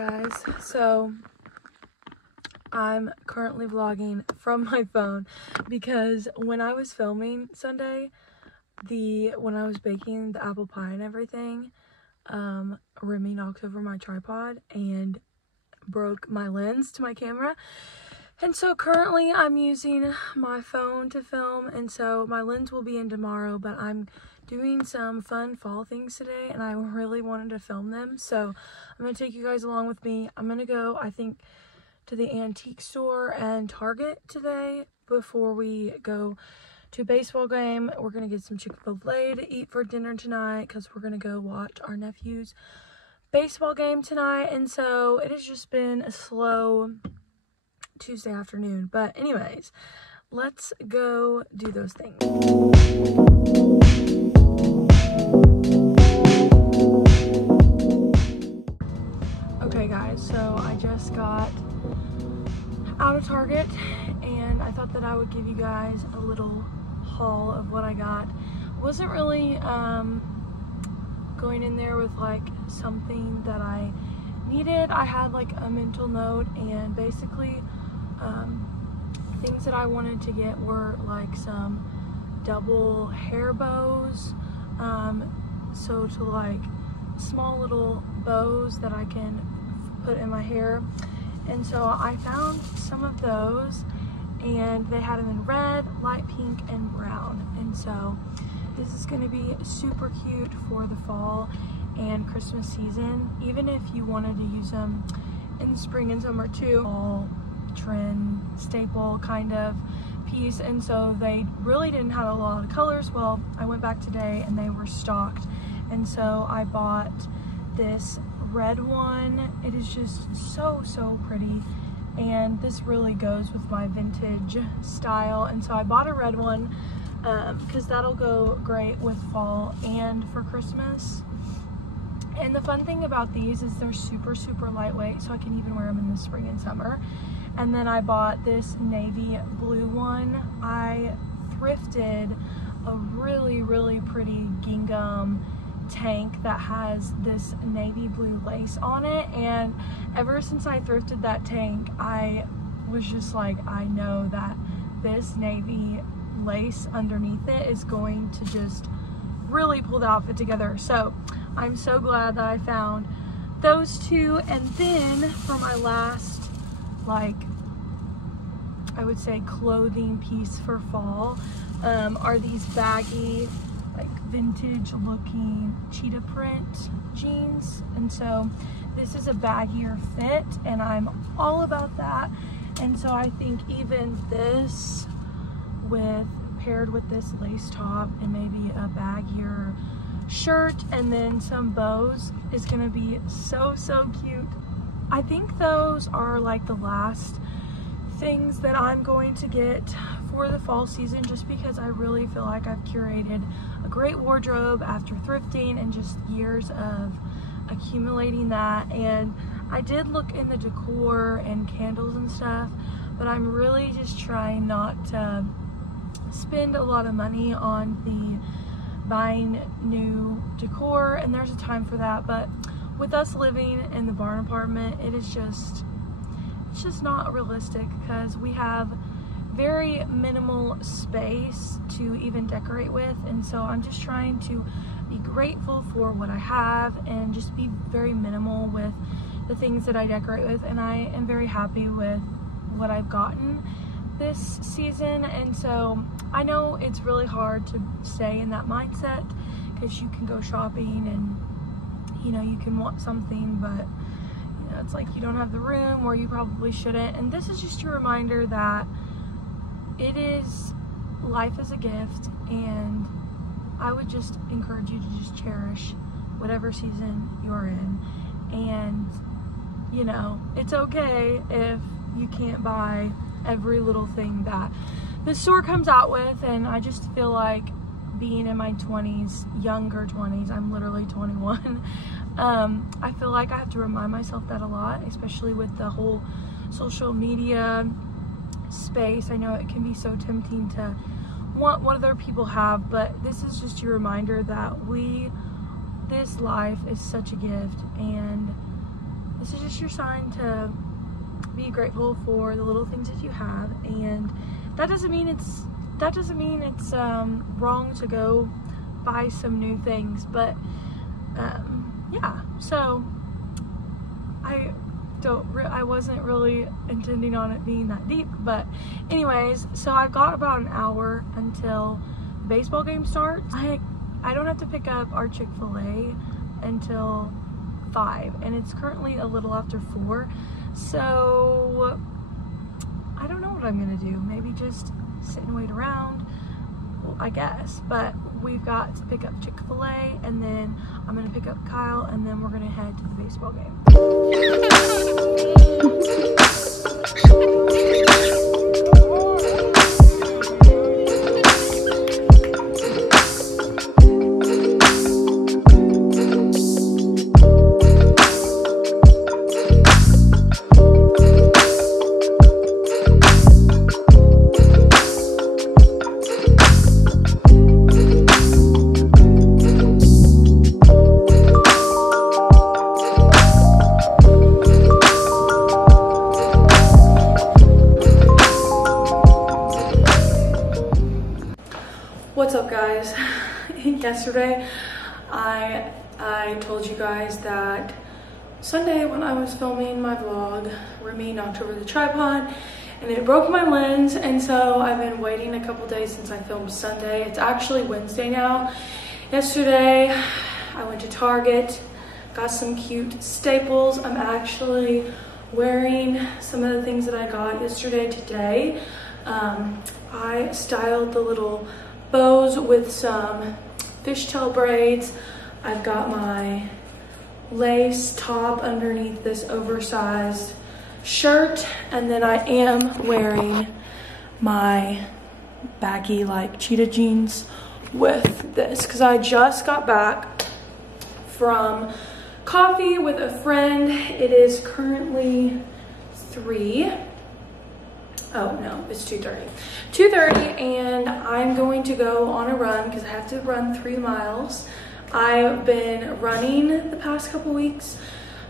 Guys, so I'm currently vlogging from my phone because when I was filming Sunday, when I was baking the apple pie and everything, Remy knocked over my tripod and broke my lens to my camera. And so currently I'm using my phone to film, and so my lens will be in tomorrow, but I'm doing some fun fall things today and I really wanted to film them, so I'm gonna take you guys along with me. I'm gonna go, I think, to the antique store and Target today before we go to a baseball game. We're gonna get some Chick-fil-A to eat for dinner tonight because we're gonna go watch our nephew's baseball game tonight. And so it has just been a slow Tuesday afternoon, but anyways, let's go do those things. Okay guys, so I just got out of Target and I thought that I would give you guys a little haul of what I got. Wasn't really going in there with like something that I needed. I had like a mental note, and basically things that I wanted to get were like some double hair bows, so to like small little bows that I can put in my hair. And so I found some of those, and they had them in red, light pink, and brown. And so this is going to be super cute for the fall and Christmas season, even if you wanted to use them in the spring and summer too. All trend staple kind of piece. And so they really didn't have a lot of colors. Well, I went back today and they were stocked, and so I bought this red one. It is just so pretty, and this really goes with my vintage style. And so I bought a red one because that'll go great with fall and for Christmas. And the fun thing about these is they're super lightweight, so I can even wear them in the spring and summer. And then I bought this navy blue one. I thrifted a really pretty gingham tank that has this navy blue lace on it, and ever since I thrifted that tank, I was just like, I know that this navy lace underneath it is going to just really pull the outfit together. So I'm so glad that I found those two. And then for my last, like, I would say clothing piece for fall, are these baggy, like vintage looking cheetah print jeans. And so this is a baggier fit, and I'm all about that. And so I think even this paired with this lace top and maybe a baggier shirt and then some bows is gonna be so cute. I think those are like the last things that I'm going to get for the fall season, just because I really feel like I've curated a great wardrobe after thrifting and just years of accumulating that. And I did look in the decor and candles and stuff, but I'm really just trying not to spend a lot of money on the buying new decor, and there's a time for that. But with us living in the barn apartment, it's just not realistic because we have very minimal space to even decorate with. And so I'm just trying to be grateful for what I have and just be very minimal with the things that I decorate with. And I am very happy with what I've gotten this season. And so I know it's really hard to stay in that mindset because you can go shopping and, you know, you can want something, but you know, it's like you don't have the room, or you probably shouldn't. And this is just a reminder that life is a gift, and I would just encourage you to just cherish whatever season you're in. And you know, it's okay if you can't buy every little thing that the store comes out with. And I just feel like being in my 20s, younger 20s, I'm literally 21, I feel like I have to remind myself that a lot, especially with the whole social media space. I know it can be so tempting to want what other people have, but this is just your reminder that this life is such a gift, and this is just your sign to be grateful for the little things that you have, and that doesn't mean it's wrong to go buy some new things, but yeah, so I wasn't really intending on it being that deep, but anyways, so I've got about an hour until the baseball game starts. I don't have to pick up our Chick-fil-A until 5, and it's currently a little after 4, so I don't know what I'm gonna do. Maybe just sit and wait around, well, I guess, but we've got to pick up Chick-fil-A, and then I'm gonna pick up Kyle, and then we're gonna head to the baseball game. What's up, guys? Yesterday I told you guys that Sunday when I was filming my vlog, Remy knocked over the tripod and it broke my lens, and so I've been waiting a couple days since I filmed Sunday. It's actually Wednesday now. Yesterday I went to Target, got some cute staples. I'm actually wearing some of the things that I got yesterday today. I styled the little bows with some fishtail braids. I've got my lace top underneath this oversized shirt, and then I am wearing my baggy like cheetah jeans with this because I just got back from coffee with a friend. It is currently 3. Oh no, it's 2:30. 2:30, and I'm going to go on a run because I have to run 3 miles. I've been running the past couple weeks.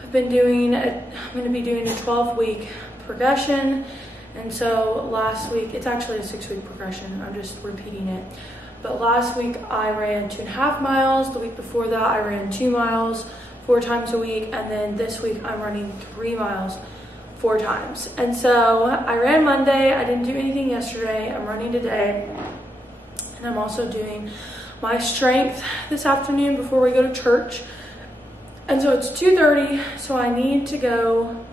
I'm going to be doing a 12-week progression, and so last week, it's actually a 6-week progression. I'm just repeating it. But last week I ran 2.5 miles. The week before that I ran 2 miles 4 times a week, and then this week I'm running 3 miles 4 times. And so I ran Monday. I didn't do anything yesterday. I'm running today, and I'm also doing my strength this afternoon before we go to church. And so it's 2:30, so I need to go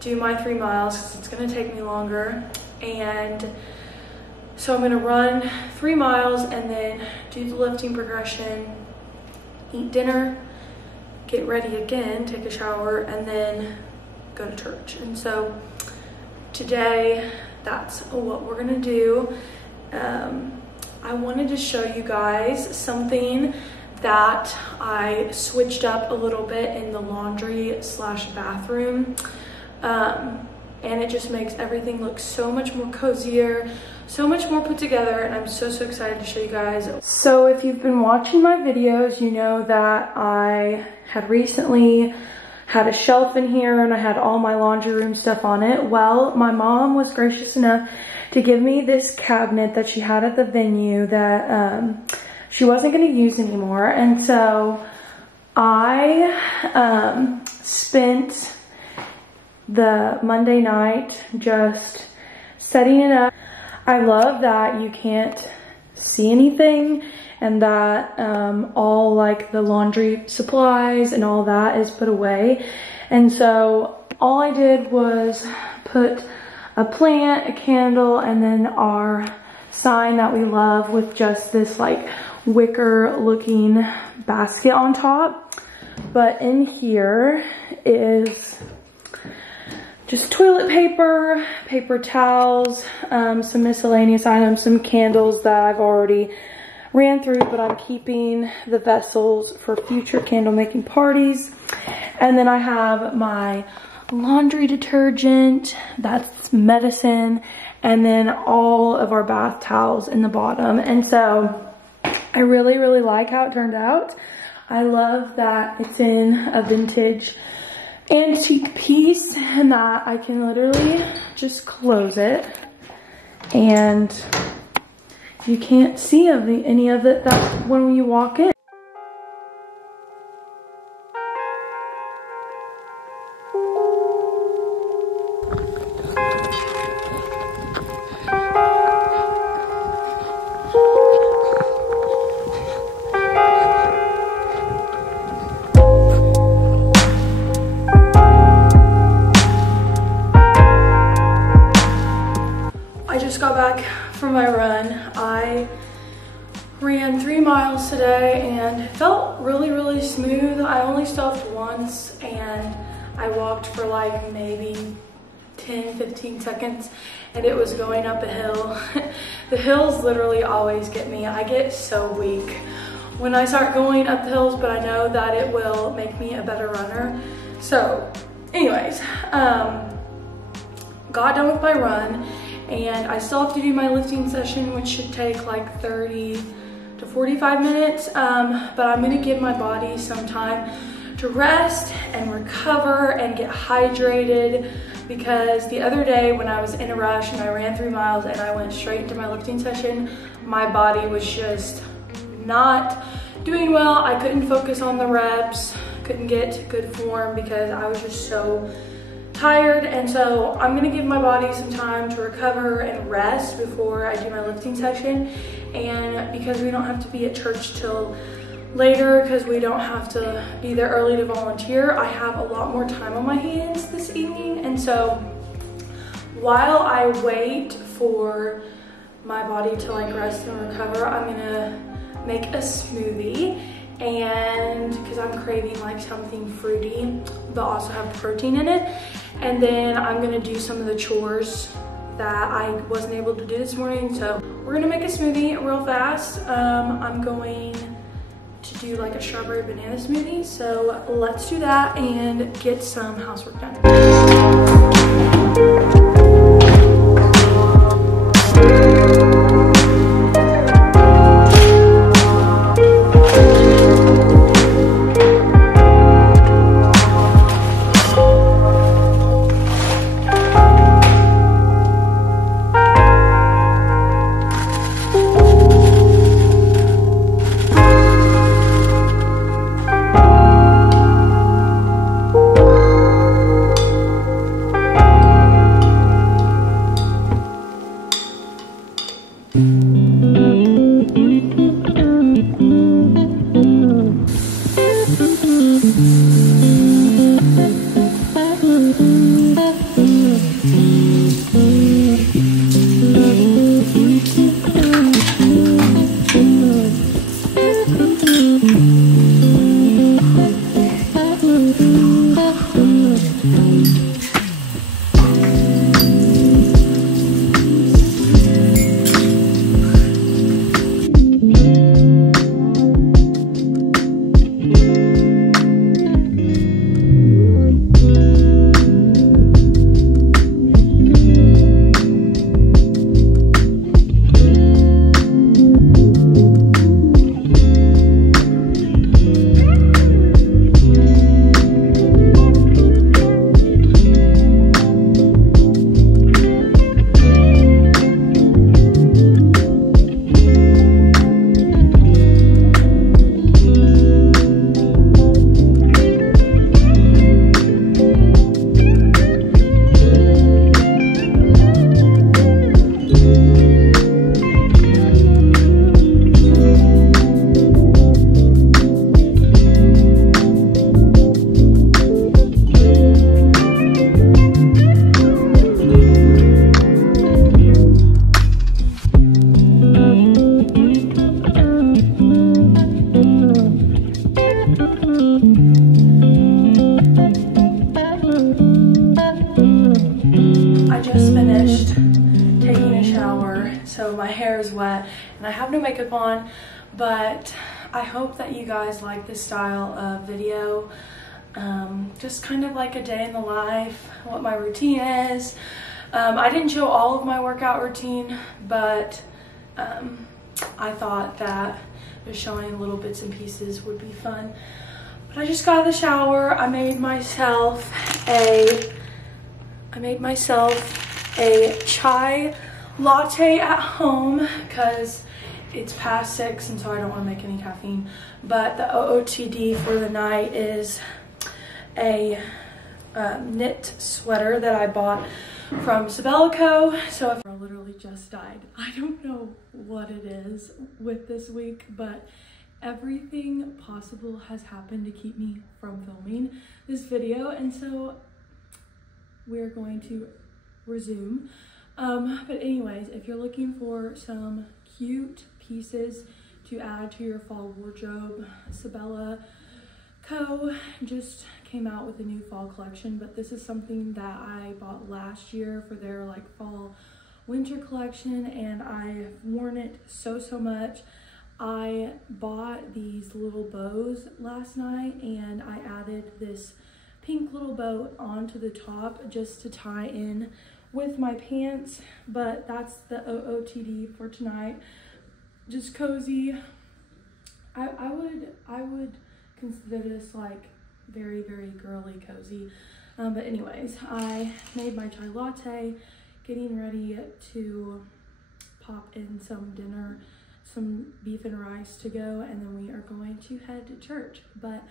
do my 3 miles because it's going to take me longer. And so I'm going to run 3 miles and then do the lifting progression, eat dinner, get ready again, take a shower, and then go to church. And so today that's what we're gonna do. I wanted to show you guys something that I switched up a little bit in the laundry / bathroom, and it just makes everything look so much more cozier, so much more put together, and I'm so excited to show you guys. So if you've been watching my videos, you know that I had recently had a shelf in here and I had all my laundry room stuff on it. Well, my mom was gracious enough to give me this cabinet that she had at the venue that she wasn't going to use anymore. And so I spent the Monday night just setting it up. I love that you can't see anything, and that all like the laundry supplies and all that is put away. And so all I did was put a plant, a candle, and then our sign that we love with just this like wicker looking basket on top. But in here is just toilet paper, paper towels, some miscellaneous items, some candles that I've already ran through, but I'm keeping the vessels for future candle making parties. And then I have my laundry detergent, that's medicine, and then all of our bath towels in the bottom. And so I really like how it turned out. I love that it's in a vintage antique piece, and that I can literally just close it, and you can't see any of it that when you walk in. I just got back from my run. I ran 3 miles today and it felt really smooth. I only stopped once and I walked for like maybe 10-15 seconds and it was going up a hill. The hills literally always get me. I get so weak when I start going up the hills, but I know that it will make me a better runner. So anyways, got done with my run, and I still have to do my lifting session, which should take like 30 to 45 minutes, but I'm gonna give my body some time to rest and recover and get hydrated, because the other day when I was in a rush and I ran 3 miles and I went straight into my lifting session, my body was just not doing well. I couldn't focus on the reps, couldn't get good form because I was just so tired. And so I'm gonna give my body some time to recover and rest before I do my lifting session. And because we don't have to be at church till later, because we don't have to be there early to volunteer, I have a lot more time on my hands this evening. And so while I wait for my body to like rest and recover, I'm gonna make a smoothie, and because I'm craving like something fruity but also have protein in it. And then I'm gonna do some of the chores that I wasn't able to do this morning. So we're gonna make a smoothie real fast. I'm going to do like a strawberry banana smoothie. So let's do that and get some housework done. And I have no makeup on, but I hope that you guys like this style of video. Just kind of like a day in the life, what my routine is. I didn't show all of my workout routine, but I thought that just showing little bits and pieces would be fun. But I just got out of the shower. I made myself a chai latte at home because it's past 6 and so I don't want to make any caffeine. But the OOTD for the night is a knit sweater that I bought from Sabella Co. So I literally just died. I don't know what it is with this week, but everything possible has happened to keep me from filming this video, and so we're going to resume. But anyways, if you're looking for some cute pieces to add to your fall wardrobe, Sabella Co. just came out with a new fall collection, but this is something that I bought last year for their like fall winter collection, and I've worn it so much. I bought these little bows last night and I added this pink little bow onto the top just to tie in with my pants. But that's the OOTD for tonight. Just cozy. I would consider this like very girly cozy. But anyways, I made my chai latte, getting ready to pop in some dinner, some beef and rice to go, and then we are going to head to church. But